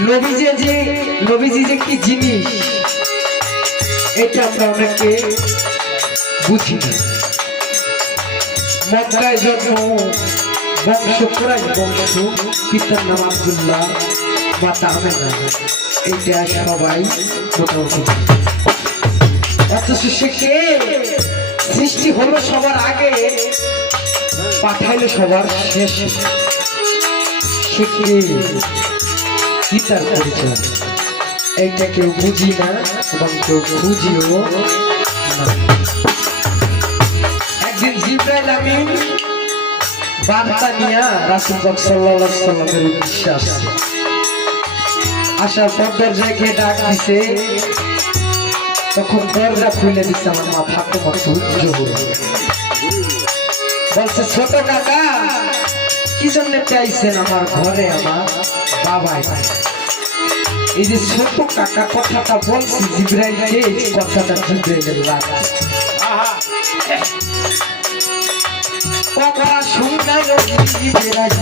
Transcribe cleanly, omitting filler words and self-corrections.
নবীজি যে কি জিনিস এটা আমরা অনেকে বুঝি না। মক্কায় জন্ম, বংশ কুরাইশ বংশ, পিতার নাম আব্দুল্লাহ, মাতা আমেনা, এইটা সবাই মোটামুটি। অথচ সে কে? সৃষ্টি হলো সবার আগে, পাঠাইলো সবার শেষ। সে কে? কি তার পরিচয়? এইটা কেউ বুঝি না এবং কেউ বুঝিও না। একদিন জিবরাইল আমিন বার্তা নিয়ে রাসূল সাল্লাল্লাহু আলাইহি ওয়াসাল্লামের উদ্দেশ্যে আসছে। আসার পর দরজায় গিয়ে ডাক দিছে, তখন দরজা খুলে দিচ্ছে আমার মা ফাতেমাতুল জোহরা। বলছে, ছোট কাকা কি জন্য চাইছেন আমার ঘরে? আমার বাবাই। এই যে ছোট কাকা কথাটা বলছি জিবরাইলকে, কথাটা জিবরাইলের লাগছে। কথা শুনাইলো জিবরাইল,